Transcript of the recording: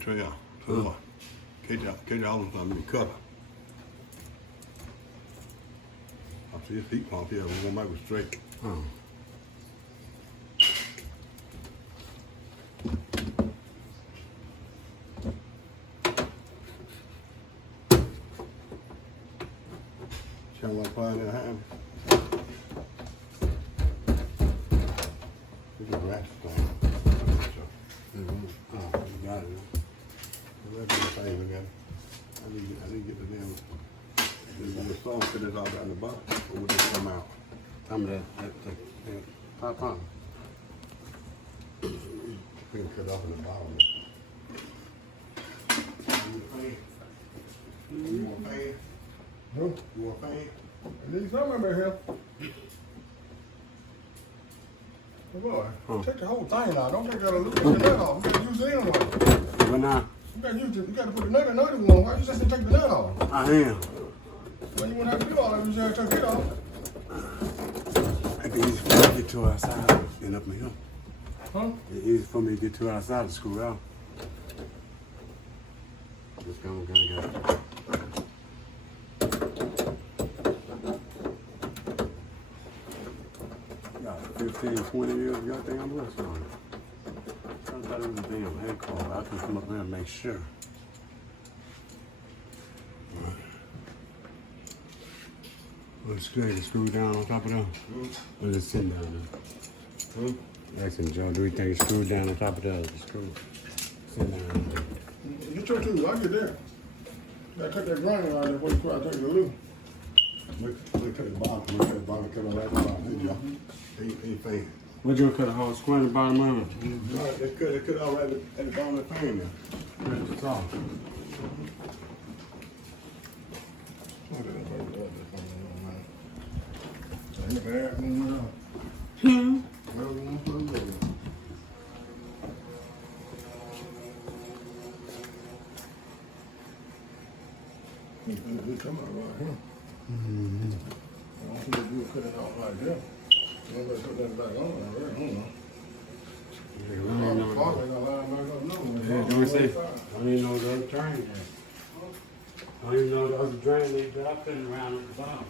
Try out. Come on. Catch all of them in color. I see his heat pump here. We're gonna make it straight. Channel 1 in a half. This is a ratchet thing. Oh, you got it. Look at I need to get the damn. The song for this all down the bottom. Or would it come out? Some of that pop on. We can cut off in the bottom. You want a fan? Who? You want a fan? I need something back here. Oh boy, take the whole thing out. Don't take that loop. Take the nut off. You gotta use it anyway. But now, You gotta use it. You gotta put the nut in another one. Why you just take the nut off? I am. Well, you wouldn't have to do all that. You just have to take it off. I can easy for me to get to outside and up in here. Huh? It's easy for me to get to outside the school out. Just gonna go. Got 15, 20 years ago, I think I'm listening on it. I thought it was a damn aircraft. I can come up there and make sure. Screw down on top of them. Or just sitting down there. Asking Joe, do we think it's screwed down on top of the other screw? Sitting down. Get your tools. I'll get there. You gotta cut that grinding out of there before you try to take the loop. We cut the bottom. We cut the bottom. Cut all that bottom. Ain't fan. What you gonna cut a whole square in the bottom of it? Right, they cut all right at the bottom of the fan now. Right, it's off. Come out right here. I don't think you cut it out like that. You better put that back on right there. Yeah, do we see? I don't even know the other drain there. I don't even know the other drain they dropped in around at the bottom.